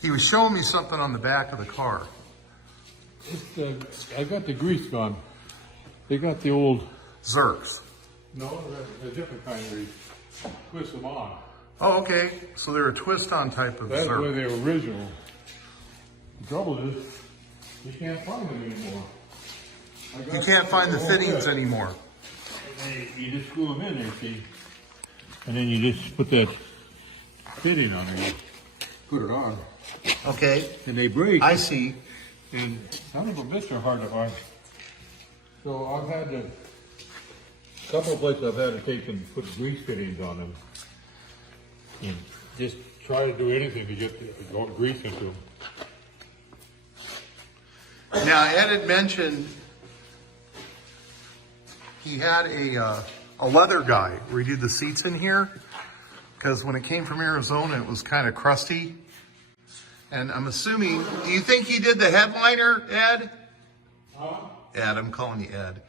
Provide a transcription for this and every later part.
He was showing me something on the back of the car. I got the grease gone. They got the old... Zerks. No, a different kind of grease. Twist them on. Oh, okay. So they're a twist-on type of That's Zerk. where they were original. The trouble is, you can't find them anymore. You can't find the fittings anymore. You just screw them in there, see? And then you just put that fitting on there. Put it on. Okay. And they break. I see. And some of them are hard to find. So I've had to, a couple of places I've had to take and put grease fittings on them. And just try to do anything to get the grease into them. Now, Ed had mentioned he had a leather guy redo the seats in here because when it came from Arizona, it was kind of crusty. And I'm assuming, do you think he did the headliner, Ed? Huh? Ed, I'm calling you Ed.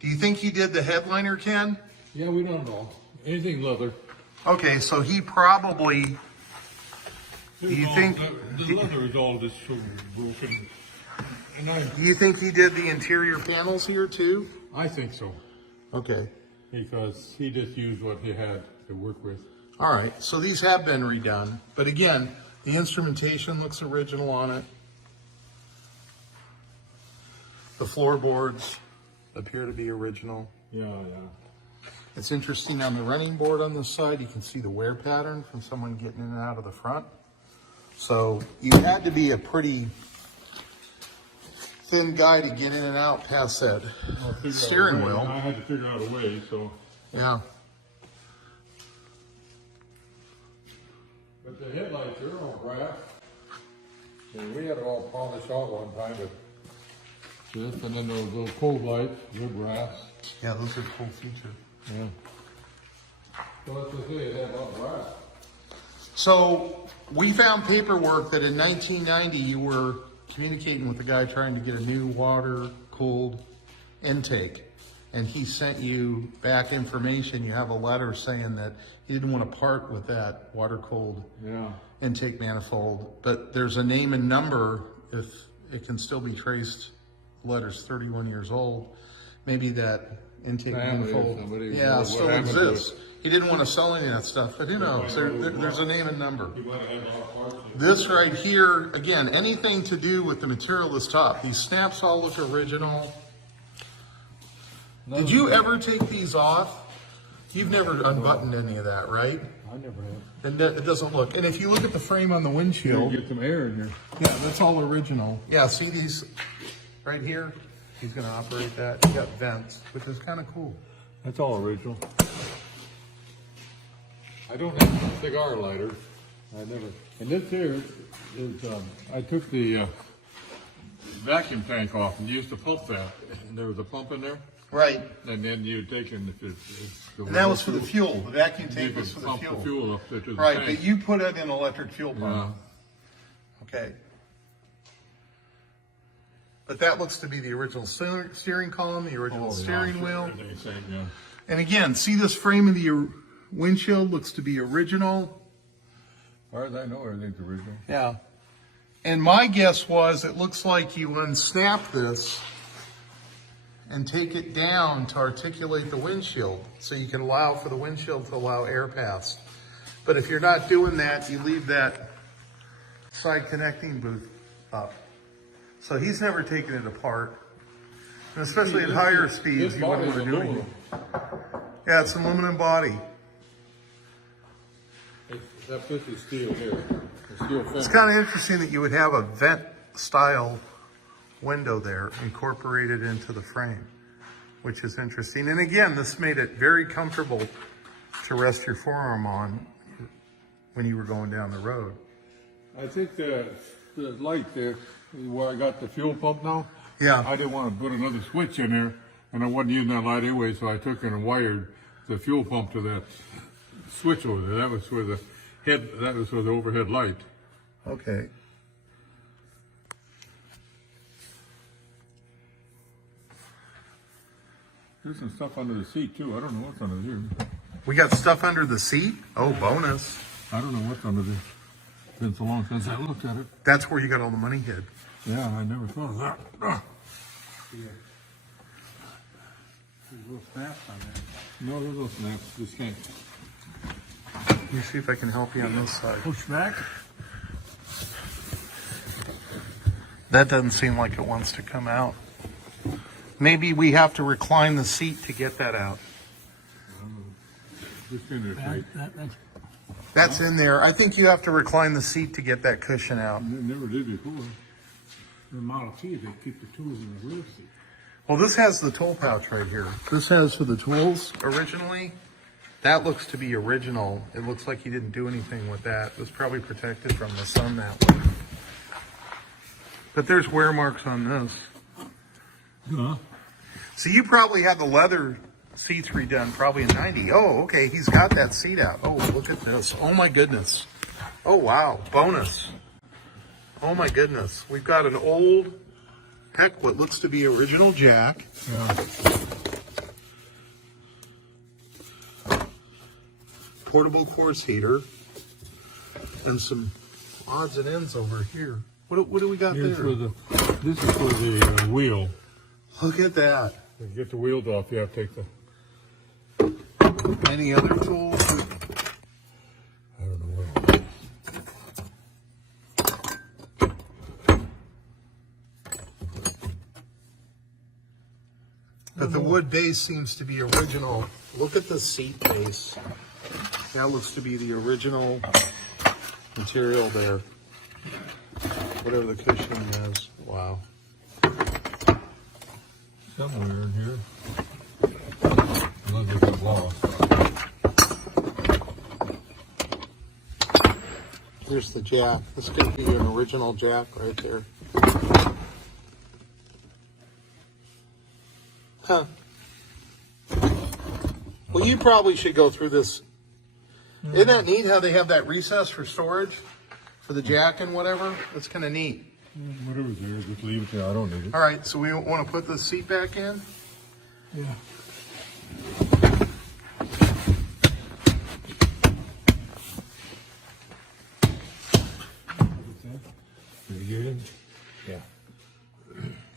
Do you think he did the headliner, Ken? Yeah, we don't know. Anything leather. Okay, so he probably, do you think... The leather is all just so broken. And Do you think he did the interior panels here too? I think so. Okay. Because he just used what he had to work with. All right, so these have been redone, but again, the instrumentation looks original on it. The floorboards appear to be original. Yeah, yeah. It's interesting on the running board on this side, you can see the wear pattern from someone getting in and out of the front. So you had to be a pretty thin guy to get in and out past that steering wheel. I had to figure out a way, so. Yeah. But the headlights are all brass. And we had it all polished out one time, but this, and then those little cove lights, they're brass. Yeah, those are cool features. Yeah. So that's to say, it had all brass. So we found paperwork that in 1990 you were communicating with the guy trying to get a new water-cooled intake. And he sent you back information. You have a letter saying that he didn't want to part with that water-cooled intake manifold. But there's a name and number if it can still be traced. The letter's 31 years old. Maybe that intake manifold still exists. He didn't want to sell any of that stuff, but who knows? There's a name and number. This right here, again, anything to do with the material that's top. These snaps all look original. Did you ever take these off? You've never unbuttoned any of that, right? I never have. And it doesn't look. And if you look at the frame on the windshield. Get some air in here. Yeah, that's all original. Yeah, see these right here? He's going to operate that. You got vents, which is kind of cool. That's all original. I don't have a cigar lighter. I never. And this here is, I took the vacuum tank off and used to pump that. And there was a pump in there. Right. And then you take in and that was for the fuel. The vacuum tank was for the pump fuel. The fuel up there to the right, tank. but you put it in electric fuel pump. Yeah. Okay. But that looks to be the original steering column, the original steering wheel. Yeah. And again, see this frame of the windshield looks to be original. As far as I know, everything's original. Yeah. And my guess was it looks like you unsnap this and take it down to articulate the windshield so you can allow for the windshield to allow air pass. But if you're not doing that, you leave that side connecting booth up. So he's never taken it apart. And especially at higher speeds, you wouldn't want to do anything. Yeah, it's an aluminum body. That piece is steel here. It's kind of interesting that you would have a vent style window there incorporated into the frame, which is interesting. And again, this made it very comfortable to rest your forearm on when you were going down the road. I think the light there, where I got the fuel pump now, I didn't want to put another switch in there, and I wasn't using that light anyway, so I took and wired the fuel pump to that switch over there. That was for the overhead light. Okay. There's some stuff under the seat too. I don't know what's under here. We got stuff under the seat? Oh, bonus. I don't know what's under there. been so long since I looked at it. That's where you got all the money hid. Yeah, I never thought of that. Ah. Yeah. There's little snaps on there. No, there's no snaps. Just can't Let me see if I can help you on this side. Push back. That doesn't seem like it wants to come out. Maybe we have to recline the seat to get that out. just in there tight. That's in there. I think you have to recline the seat to get that cushion out. Never did before. The Model T, they keep the tools in the rear seat. Well, this has the tool pouch right here. This has for the tools originally. That looks to be original. It looks like you didn't do anything with that. It was probably protected from the sun that way. But there's wear marks on this. Huh? So you probably had the leather seats redone probably in 90. Oh, okay, he's got that seat out. Oh, look at this. Oh my goodness. Oh wow, bonus. Oh my goodness. We've got an old, heck, what looks to be original jack. Yeah. Portable quartz heater. And some odds and ends over here. What do we got Here's there? for this is for the wheel. Look at that. To get the wheels off, you have to take the. Any other tools? I don't know where. But the wood base seems to be original. Look at the seat base. That looks to be the original material there. Whatever the cushion is. Wow. Somewhere in here. Unless it got lost. Here's the jack. This could be an original jack right there. Huh. Well, you probably should go through this. Isn't that neat how they have that recess for storage for the jack and whatever? That's kind of neat. Whatever's there, just leave it there. I don't need it. All right, so we want to put the seat back in. Yeah. Pretty good. Yeah.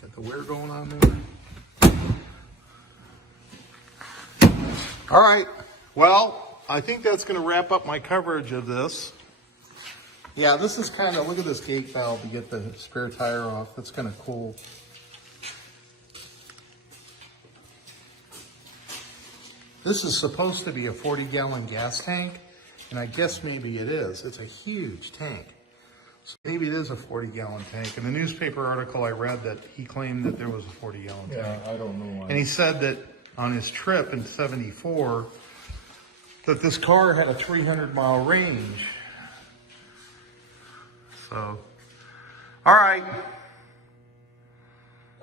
Got the wear going on there. All right. Well, I think that's going to wrap up my coverage of this. Yeah, this is kind of, look at this gate valve to get the spare tire off. That's kind of cool. This is supposed to be a 40-gallon gas tank, and I guess maybe it is. It's a huge tank. So maybe it is a 40-gallon tank. In the newspaper article I read that he claimed that there was a 40-gallon tank. Yeah, I don't know why. And he said that on his trip in 74, that this car had a 300-mile range. So, all right.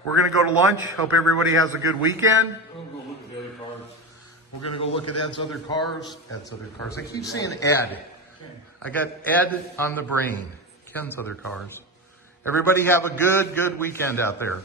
We're going to go to lunch. Hope everybody has a good weekend. I'll go look at the other cars. We're going to go look at Ed's other cars. Ed's other cars. I keep saying Ed. I got Ed on the brain. Ken's other cars. Everybody have a good weekend out there.